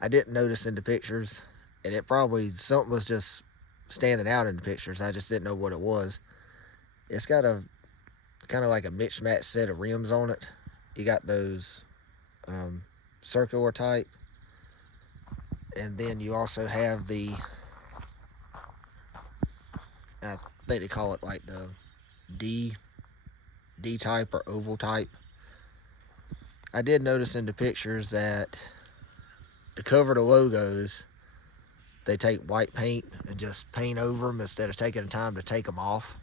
I didn't notice in the pictures, and it probably something was just standing out in the pictures. I just didn't know what it was. It's got a kind of like a mixed match set of rims on it. You got those um, circular type, and then you also have the, I think they call it like the D D type or oval type. I did notice in the pictures that to cover the logos, they take white paint and just paint over them instead of taking the time to take them off.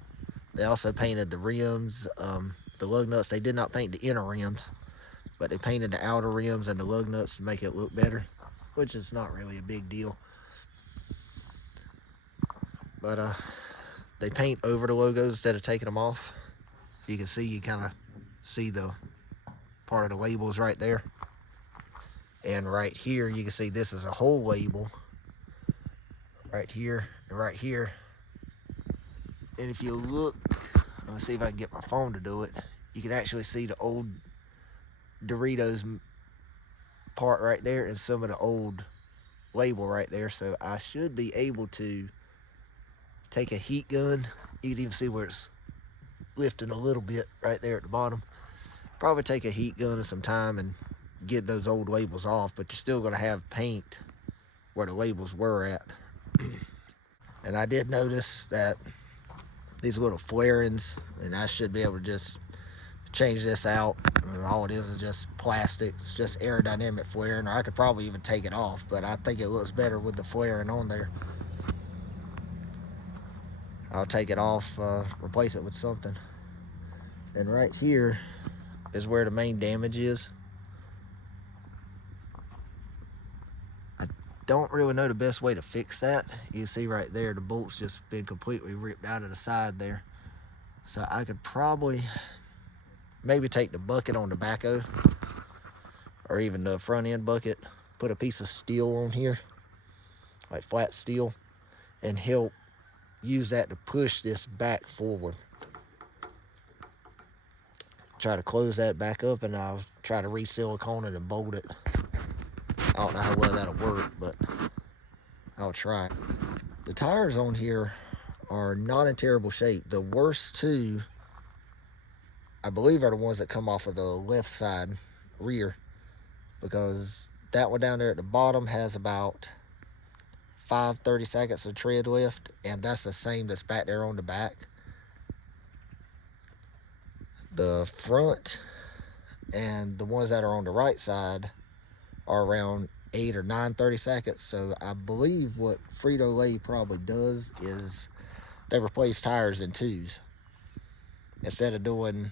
They also painted the rims, the lug nuts. They did not paint the inner rims, but they painted the outer rims and the lug nuts to make it look better, which is not really a big deal. But they paint over the logos instead of taking them off. You can see, you kind of see the part of the labels right there. And right here, you can see this is a whole label right here and right here. And if you look, let me see if I can get my phone to do it. You can actually see the old Doritos part right there and some of the old label right there. So I should be able to take a heat gun. You can even see where it's lifting a little bit right there at the bottom. Probably take a heat gun and some time and get those old labels off, but you're still going to have paint where the labels were at. And I did notice that these little flarings, and I should be able to just change this out. All it is just plastic. It's just aerodynamic flaring, or I could probably even take it off, but I think it looks better with the flaring on there. I'll take it off, replace it with something. And right here is where the main damage is. I don't really know the best way to fix that. You see right there, the bolt's just been completely ripped out of the side there. So I could probably maybe take the bucket on the backhoe, or even the front end bucket, put a piece of steel on here, like flat steel, and help use that to push this back forward. Try to close that back up, and I'll try to re-silicone it and bolt it. I don't know how well that'll work, but I'll try. The tires on here are not in terrible shape. The worst two, I believe, are the ones that come off of the left side rear, because that one down there at the bottom has about 5/32 of tread lift, and that's the same that's back there on the back. The front and the ones that are on the right side are around 8 or 9/32. So I believe what Frito-Lay probably does is they replace tires in twos instead of doing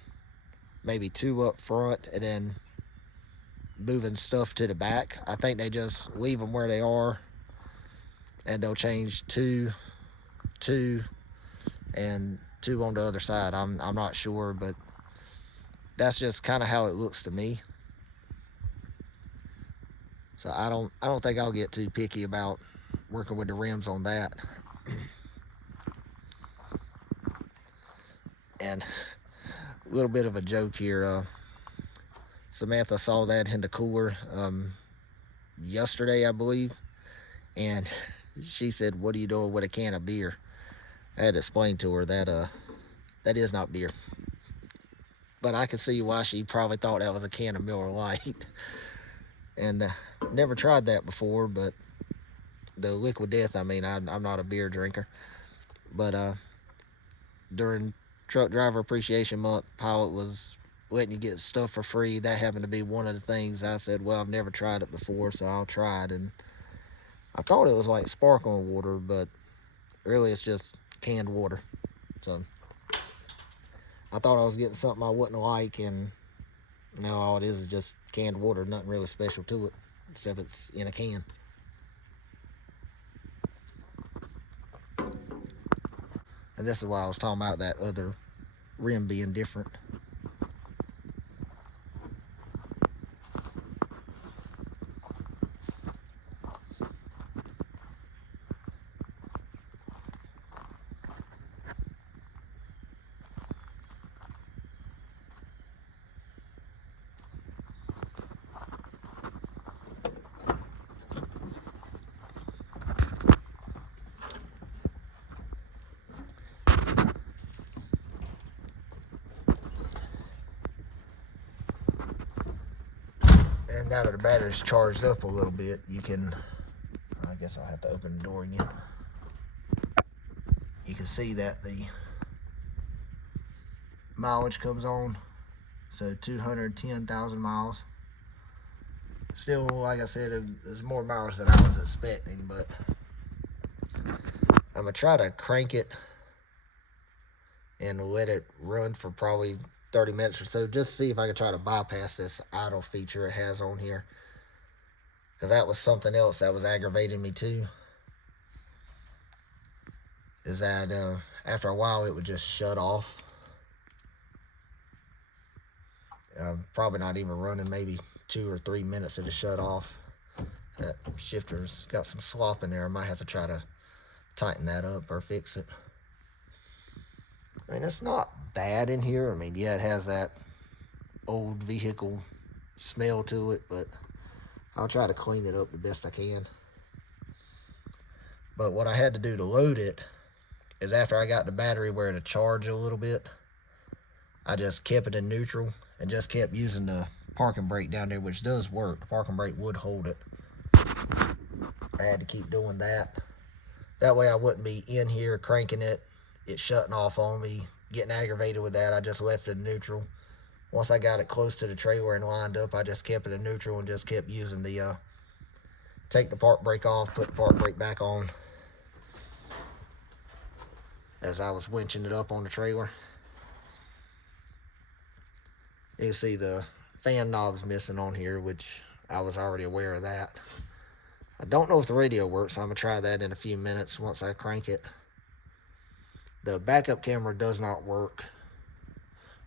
maybe two up front and then moving stuff to the back. I think they just leave them where they are, and they'll change two, and two on the other side. I'm not sure, but that's just kind of how it looks to me. So I don't think I'll get too picky about working with the rims on that. And a little bit of a joke here. Samantha saw that in the cooler yesterday, I believe, and she said, "What are you doing with a can of beer?" I had to explain to her that that is not beer, but I could see why she probably thought that was a can of Miller Lite. And never tried that before, but the Liquid Death. I mean, I'm not a beer drinker, but during Truck Driver Appreciation Month, Pilot was letting you get stuff for free. That happened to be one of the things. I said, well, I've never tried it before, so I'll try it. And I thought it was like sparkling water, but really it's just canned water. So I thought I was getting something I wouldn't like, and now all it is just canned water. Nothing really special to it, except it's in a can. And this is what I was talking about, that other rim being different. And now that the battery's charged up a little bit, you can, I guess I'll have to open the door again. You can see that the mileage comes on. So 210,000 miles. Still, like I said, there's more miles than I was expecting, but I'm gonna try to crank it and let it run for probably 30 minutes or so, just to see if I can try to bypass this idle feature it has on here. Because that was something else that was aggravating me too. Is that after a while it would just shut off. Probably not even running, maybe 2 or 3 minutes it'll shut off. That shifter's got some slop in there. I might have to try to tighten that up or fix it. I mean, it's not bad in here. I mean, yeah, it has that old vehicle smell to it, but I'll try to clean it up the best I can. But what I had to do to load it is after I got the battery where to charge a little bit, I just kept it in neutral and just kept using the parking brake down there, which does work. The parking brake would hold it. I had to keep doing that. That way I wouldn't be in here cranking it, it shutting off on me, getting aggravated with that. I just left it in neutral. Once I got it close to the trailer and lined up, I just kept it in neutral and just kept using the, take the park brake off, put the park brake back on as I was winching it up on the trailer. You can see the fan knob's missing on here, which I was already aware of that. I don't know if the radio works, so I'm going to try that in a few minutes once I crank it. The backup camera does not work,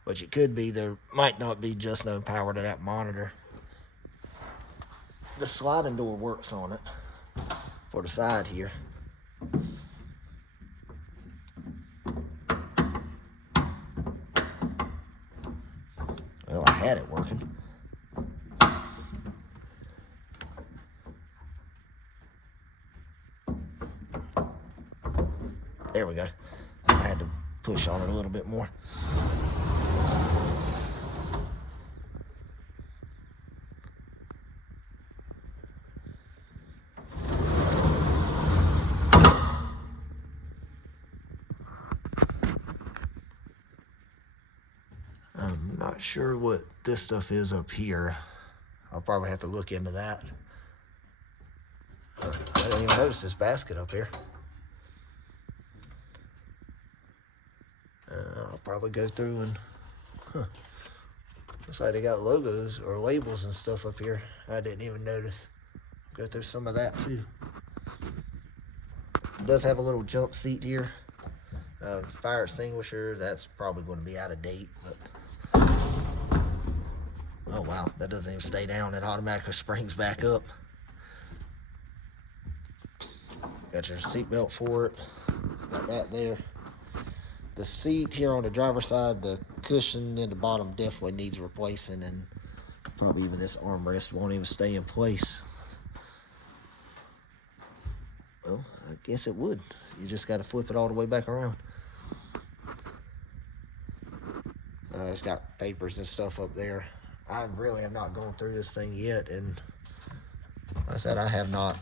which it could be there might not be just no power to that monitor. The sliding door works on it for the side here. Well, I had it working. There we go. I had to push on it a little bit more. I'm not sure what this stuff is up here. I'll probably have to look into that. I didn't even notice this basket up here. I'll probably go through and, looks like they got logos or labels and stuff up here. I didn't even notice. Go through some of that too. It does have a little jump seat here. Fire extinguisher, that's probably going to be out of date, but oh wow, that doesn't even stay down. It automatically springs back up. Got your seatbelt for it. Got that there. The seat here on the driver's side, the cushion in the bottom definitely needs replacing, and probably even this armrest won't even stay in place. Well, I guess it would. You just got to flip it all the way back around. It's got papers and stuff up there. I really have not gone through this thing yet, and like I said, I have not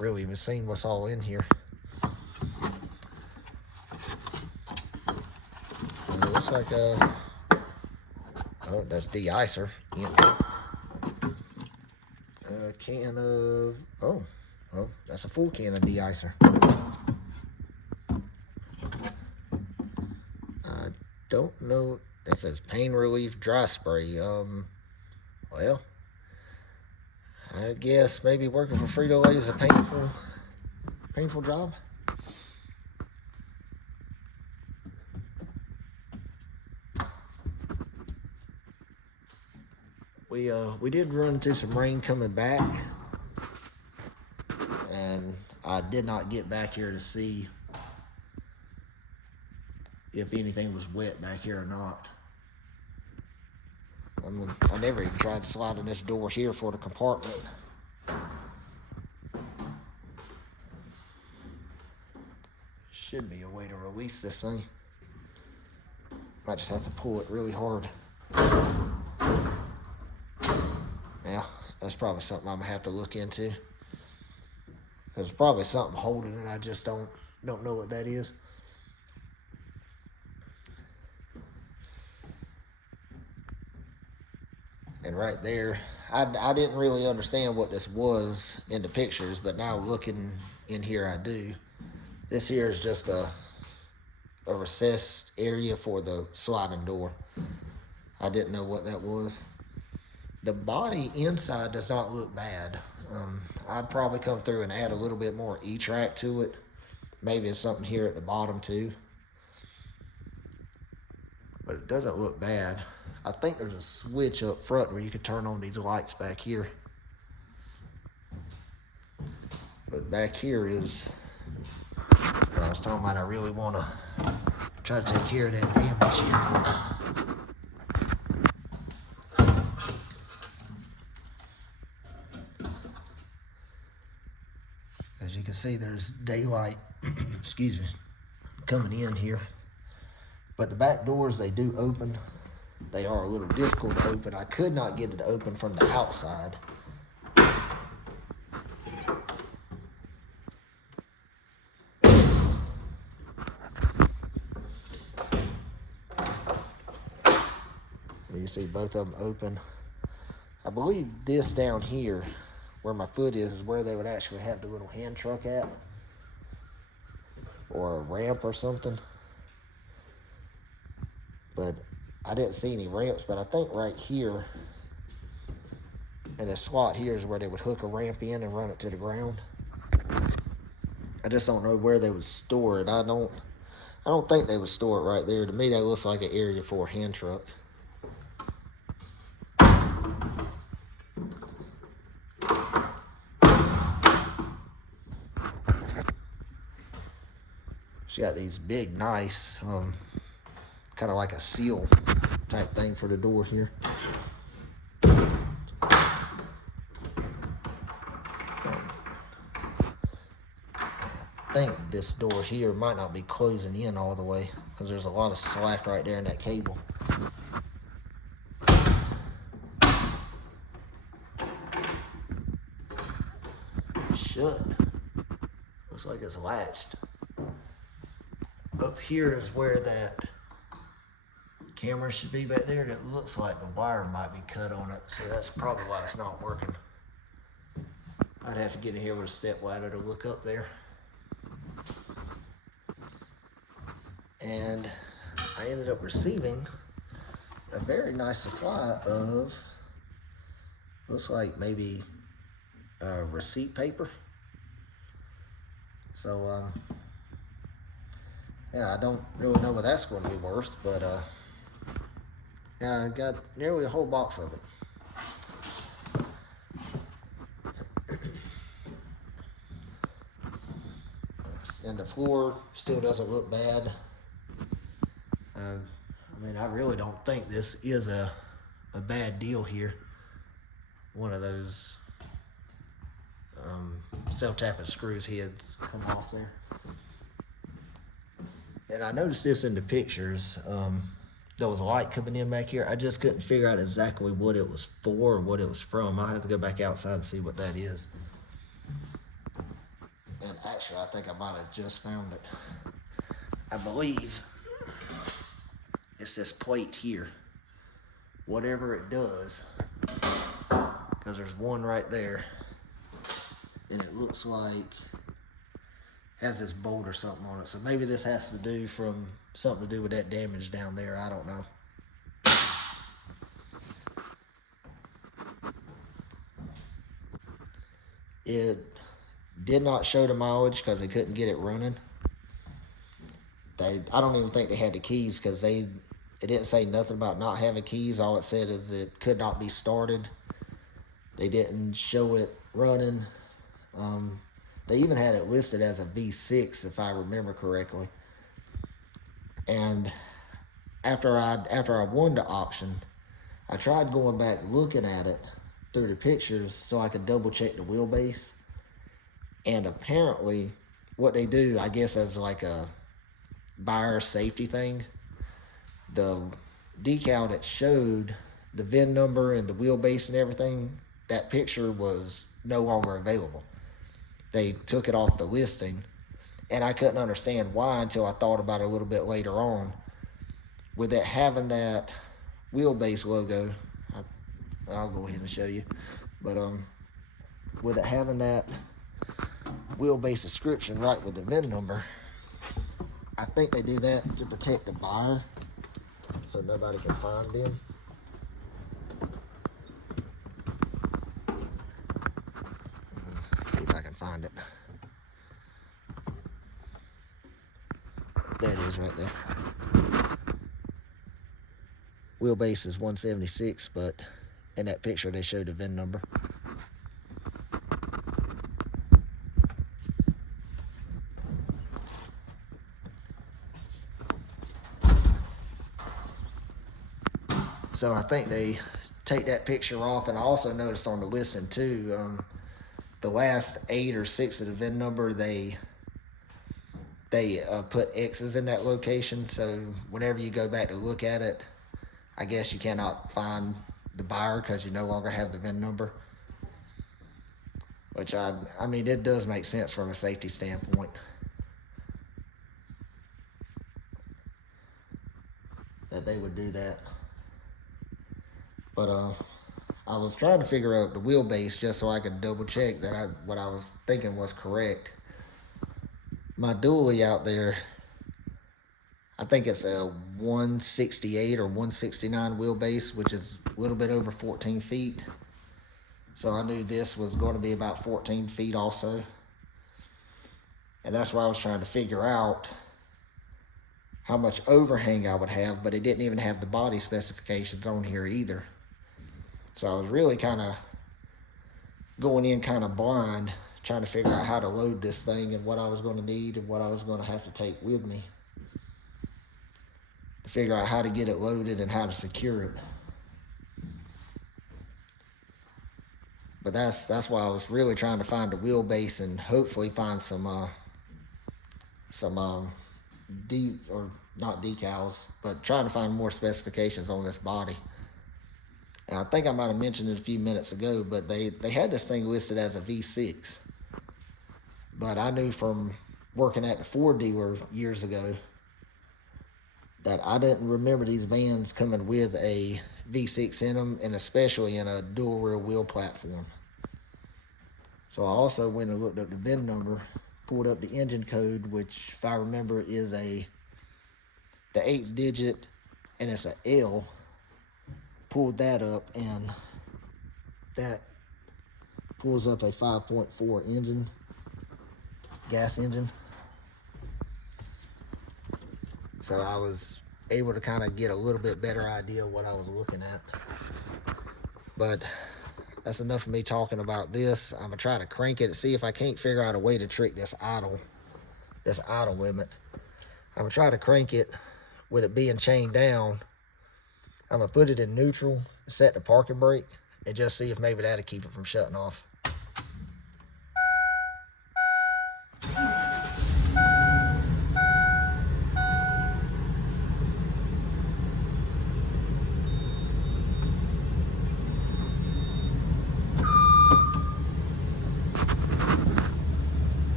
really even seen what's all in here. It looks like oh, that's de-icer. Yeah. A can of, oh, that's a full can of de-icer. I don't know. That says pain relief dry spray. Well, I guess maybe working for Frito-Lay is a painful job. We did run into some rain coming back, and I did not get back here to see if anything was wet back here or not. I never even tried sliding this door here for the compartment. Should be a way to release this thing. Might just have to pull it really hard. Yeah, That's probably something I'm gonna have to look into. There's probably something holding it. I just don't know what that is. And right there, I didn't really understand what this was in the pictures, but now looking in here, I do. This here is just a recessed area for the sliding door. I didn't know what that was. The body inside does not look bad. I'd probably come through and add a little bit more E-track to it. Maybe it's something here at the bottom too. But it doesn't look bad. I think there's a switch up front where you can turn on these lights back here. But back here is what I was talking about. I really want to try to take care of that damage here. As you can see, there's daylight, excuse me, coming in here. But the back doors, they do open. They are a little difficult to open. I could not get it to open from the outside. You see both of them open. I believe this down here, where my foot is where they would actually have the little hand truck at, or a ramp or something. But I didn't see any ramps, but I think right here and this slot here is where they would hook a ramp in and run it to the ground. I just don't know where they would store it. I don't think they would store it right there. To me, that looks like an area for a hand truck. She got these big, nice, kind of like a seal type thing for the door here. I think this door here might not be closing in all the way because there's a lot of slack right there in that cable. It should. Looks like it's latched. Up here is where that camera should be back there. That looks like the wire might be cut on it, so that's probably why it's not working. I'd have to get in here with a step ladder to look up there. And I ended up receiving a very nice supply of, looks like maybe receipt paper. So yeah, I don't really know what that's going to be worth, but yeah, I got nearly a whole box of it. And the floor still doesn't look bad. I mean, I really don't think this is a bad deal here. One of those self-tapping screws heads come off there. And I noticed this in the pictures. There was a light coming in back here. I just couldn't figure out exactly what it was for or what it was from. I'll have to go back outside and see what that is. And actually, I think I might have just found it. I believe it's this plate here. Whatever it does, because there's one right there, and it looks like has this bolt or something on it. So maybe this has to do from something to do with that damage down there. I don't know. It did not show the mileage because they couldn't get it running. I don't even think they had the keys because it didn't say nothing about not having keys. All it said is it could not be started. They didn't show it running. They even had it listed as a V6, if I remember correctly. And after I won the auction, I tried going back looking at it through the pictures so I could double check the wheelbase. And apparently, what they do, I guess, as like a buyer safety thing, the decal that showed the VIN number and the wheelbase and everything that picture was no longer available. They took it off the listing, and I couldn't understand why until I thought about it a little bit later on. With it having that wheelbase logo, I'll go ahead and show you, but with it having that wheelbase description right with the VIN number, I think they do that to protect the buyer so nobody can find them. See if I can find it. There it is right there. Wheelbase is 176, but in that picture they showed the VIN number. So I think they take that picture off, and I also noticed on the listing too, the last 8 or 6 of the VIN number, they put X's in that location, so whenever you go back to look at it, I guess you cannot find the buyer because you no longer have the VIN number. Which I mean, it does make sense from a safety standpoint. That they would do that. But I was trying to figure out the wheelbase just so I could double check that what I was thinking was correct. My dually out there, I think it's a 168 or 169 wheelbase, which is a little bit over 14 feet. So I knew this was going to be about 14 feet also. And that's why I was trying to figure out how much overhang I would have, but it didn't even have the body specifications on here either. So I was really kind of going in kind of blind, trying to figure out how to load this thing and what I was going to need and what I was going to have to take with me to figure out how to get it loaded and how to secure it. But that's why I was really trying to find a wheelbase and hopefully find some not decals, but trying to find more specifications on this body. And I think I might have mentioned it a few minutes ago, but they had this thing listed as a V6. But I knew from working at the Ford dealer years ago that I didn't remember these vans coming with a V6 in them, and especially in a dual rear wheel platform. So I also went and looked up the VIN number, pulled up the engine code, which if I remember is the 8th digit, and it's a L. Pulled that up, and that pulls up a 5.4 engine, gas engine. So I was able to kind of get a little bit better idea of what I was looking at. But that's enough of me talking about this. I'm gonna try to crank it and see if I can't figure out a way to trick this idle limit. I'm gonna try to crank it with it being chained down. I'm gonna put it in neutral, set the parking brake, and just see if maybe that'll keep it from shutting off.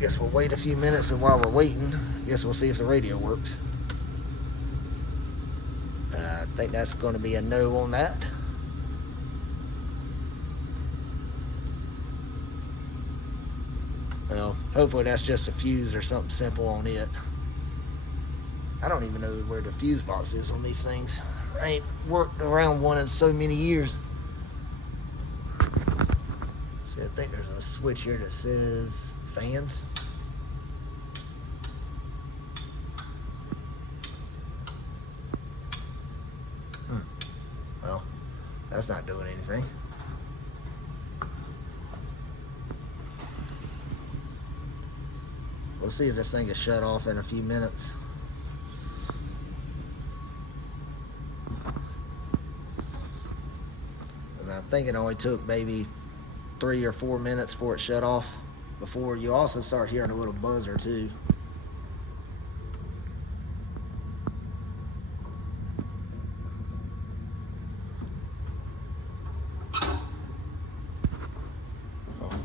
Guess we'll wait a few minutes, and while we're waiting, guess we'll see if the radio works. I think that's going to be a no on that. Well, hopefully that's just a fuse or something simple on it. I don't even know where the fuse box is on these things. I ain't worked around one in so many years. See, I think there's a switch here that says fans. Well, that's not doing anything. We'll see if this thing is shut off in a few minutes. I think it only took maybe 3 or 4 minutes for it shut off before you also start hearing a little buzzer too.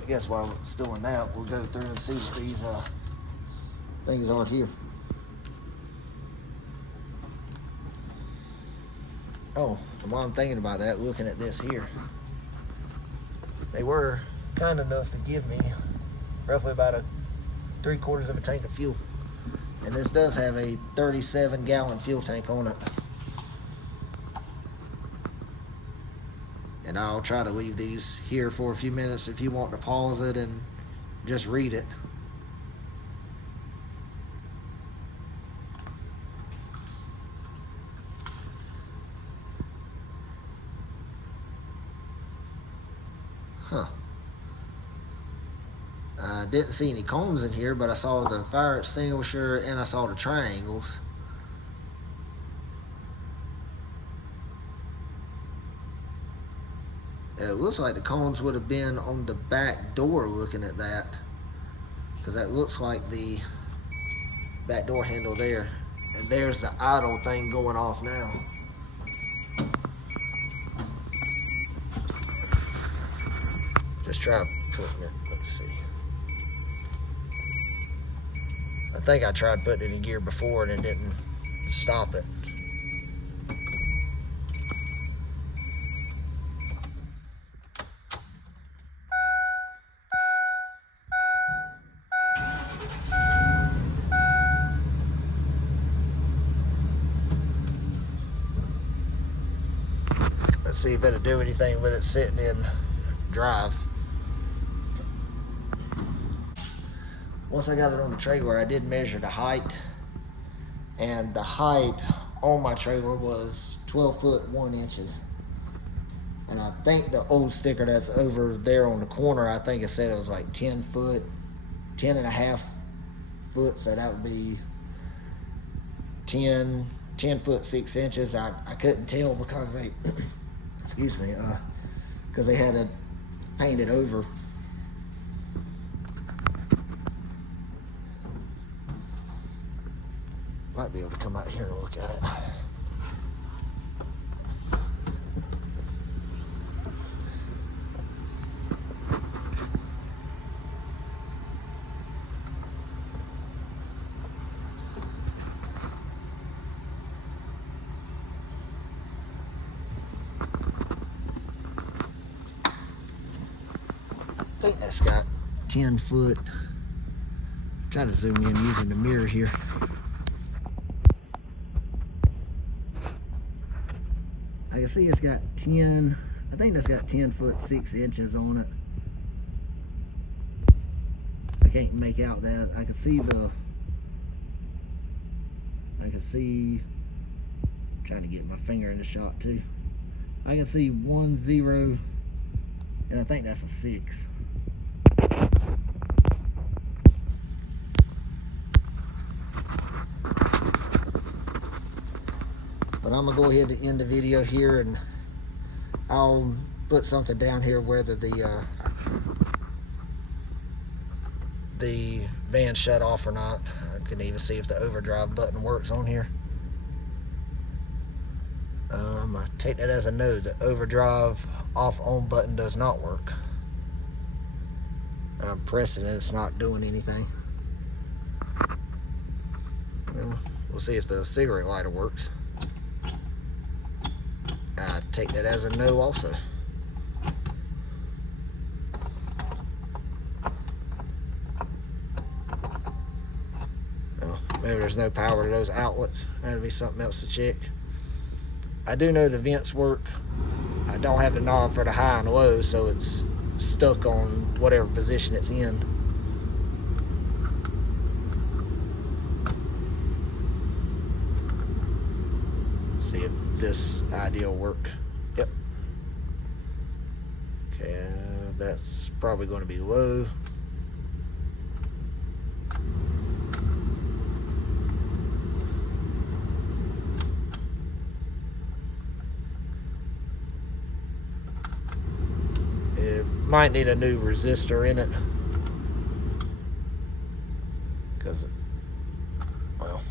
I guess while it's doing that, we'll go through and see what these things are here. Oh, and while I'm thinking about that, looking at this here, they were kind enough to give me roughly about a 3/4 of a tank of fuel. And this does have a 37-gallon fuel tank on it. And I'll try to leave these here for a few minutes if you want to pause it and just read it. Huh. I didn't see any combs in here, but I saw the fire extinguisher and I saw the triangles. It looks like the combs would have been on the back door looking at that, because that looks like the back door handle there. And there's the idle thing going off now. Just try putting it, let's see. I think I tried putting it in gear before and it didn't stop it. Let's see if it'll do anything with it sitting in drive. Once I got it on the trailer, I did measure the height, and the height on my trailer was 12 foot 1 inches. And I think the old sticker that's over there on the corner, I think it said it was like 10 foot, 10 and a half foot, so that would be 10 foot 6 inches. I couldn't tell because they, excuse me, because they had it painted over. Might be able to come out here and look at it. I think that's got 10 foot. Try to zoom in using the mirror here. I can see it's got 10, I think that's got 10 foot 6 inches on it. I can't make out that. I can see I'm trying to get my finger in the shot too. I can see 1 0, and I think that's a 6. But I'm gonna go ahead and end the video here, and I'll put something down here whether the van shut off or not. I couldn't even see if the overdrive button works on here. I take that as a no. The overdrive off on button does not work. I'm pressing it, it's not doing anything. Well, we'll see if the cigarette lighter works. I take that as a no also. Well, maybe there's no power to those outlets. That'll be something else to check. I do know the vents work. I don't have the knob for the high and low, so it's stuck on whatever position it's in. See if this idea will work. Yep. Okay, that's probably going to be low. It might need a new resistor in it, because, well,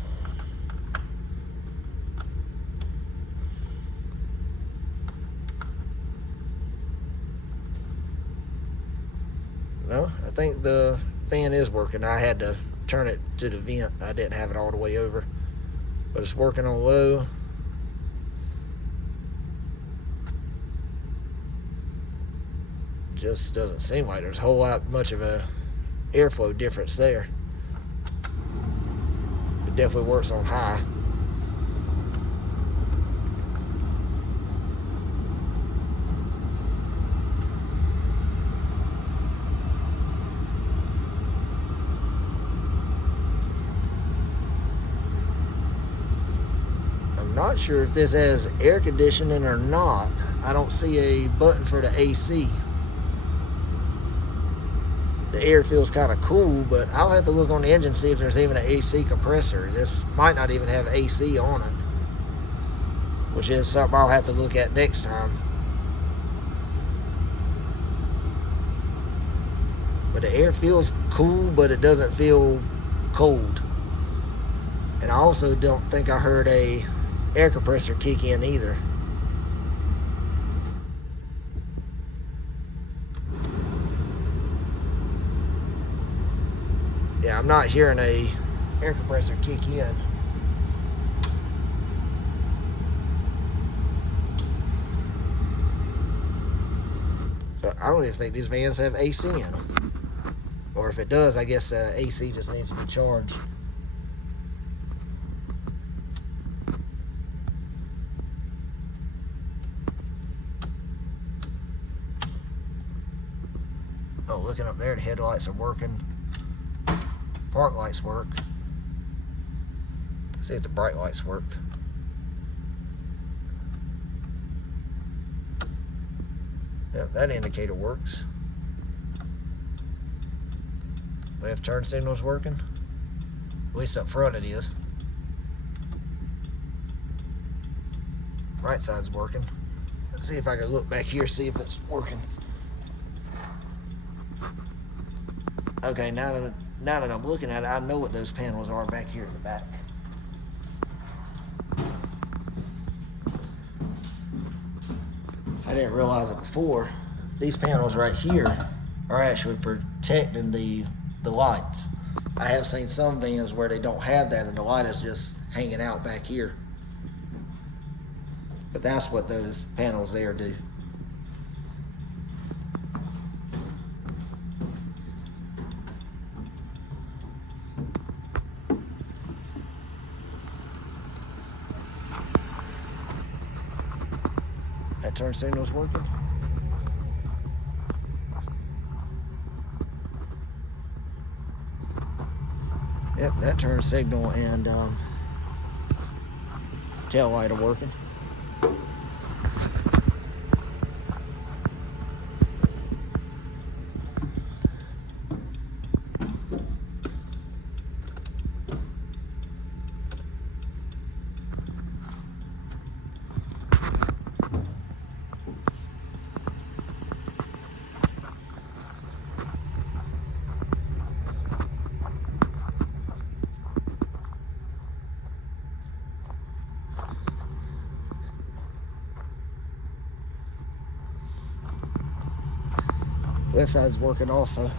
Well, I think the fan is working. I had to turn it to the vent. I didn't have it all the way over, but it's working on low. Just doesn't seem like there's a whole lot much of a airflow difference there. It definitely works on high. I'm not sure if this has air conditioning or not. I don't see a button for the AC. The air feels kind of cool, but I'll have to look on the engine, see if there's even an AC compressor. This might not even have AC on it, which is something I'll have to look at next time. But the air feels cool, but it doesn't feel cold. And I also don't think I heard a air compressor kick in either. Yeah, I'm not hearing a air compressor kick in. So I don't even think these vans have AC in them. Or if it does, I guess AC just needs to be charged. Oh, looking up there, the headlights are working. Park lights work. Let's see if the bright lights work. Yep, that indicator works. We have turn signals working. At least up front it is. Right side's working. Let's see if I can look back here, see if it's working. Okay, now that I'm looking at it, I know what those panels are back here in the back. I didn't realize it before. These panels right here are actually protecting the lights. I have seen some vans where they don't have that and the light is just hanging out back here. But that's what those panels there do. That turn signal's working. Yep, that turn signal and tail light are working. Left side's working also.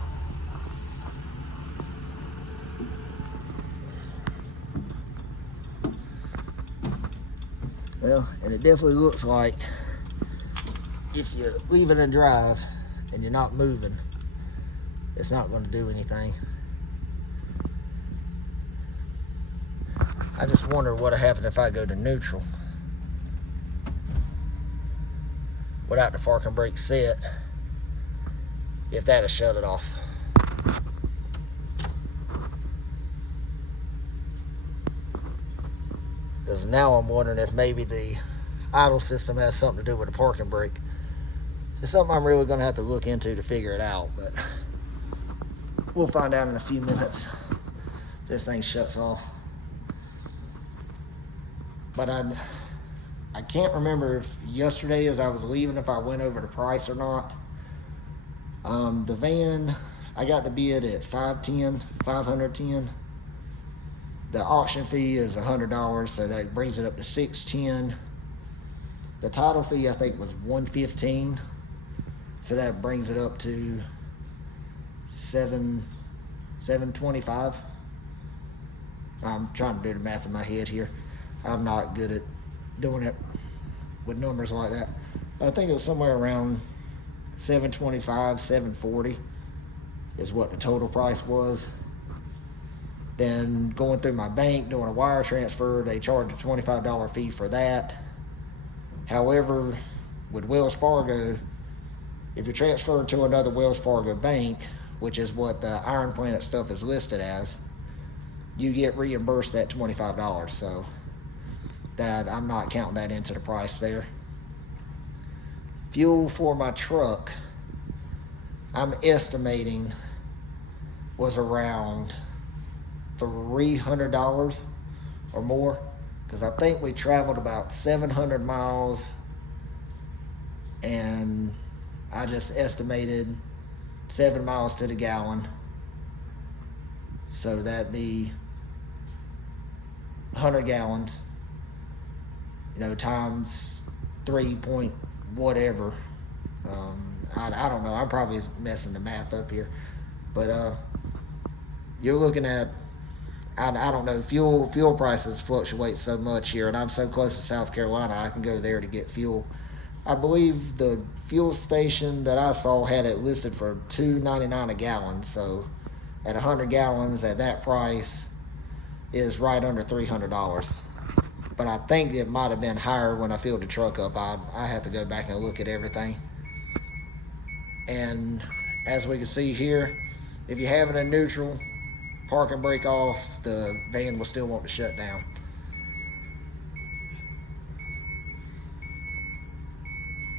Well, and it definitely looks like if you leave it in drive and you're not moving, it's not going to do anything. I just wonder what would happen if I go to neutral without the parking brake set, if that'll shut it off. Because now I'm wondering if maybe the idle system has something to do with the parking brake. It's something I'm really going to have to look into to figure it out, but we'll find out in a few minutes if this thing shuts off. But I can't remember if yesterday as I was leaving if I went over the price or not. The van, I got the bid at $510. The auction fee is $100, so that brings it up to $610. The title fee I think was $115, so that brings it up to 725. I'm trying to do the math in my head here. I'm not good at doing it with numbers like that. But I think it was somewhere around 725, 740 is what the total price was. Then going through my bank, doing a wire transfer, they charged a $25 fee for that. However, with Wells Fargo, if you're transferring to another Wells Fargo bank, which is what the Iron Planet stuff is listed as, you get reimbursed that $25. So that I'm not counting that into the price there. Fuel for my truck, I'm estimating was around $300 or more, because I think we traveled about 700 miles, and I just estimated 7 miles to the gallon, so that'd be 100 gallons, times 3 point whatever. I don't know, I'm probably messing the math up here, but you're looking at, I don't know, fuel prices fluctuate so much here, and I'm so close to South Carolina, I can go there to get fuel. I believe the fuel station that I saw had it listed for $2.99 a gallon, so at 100 gallons at that price is right under $300. But I think it might have been higher when I filled the truck up. I have to go back and look at everything. And as we can see here, if you have it in neutral, park and brake off, the van will still want to shut down.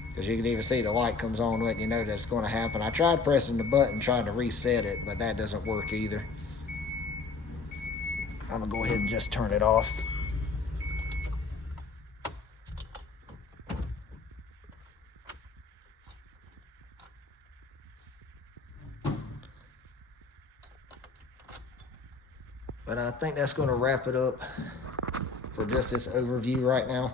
Because you can even see the light comes on letting you know that's going to happen. I tried pressing the button trying to reset it, but that doesn't work either. I'm going to go ahead and just turn it off. But I think that's going to wrap it up for just this overview right now.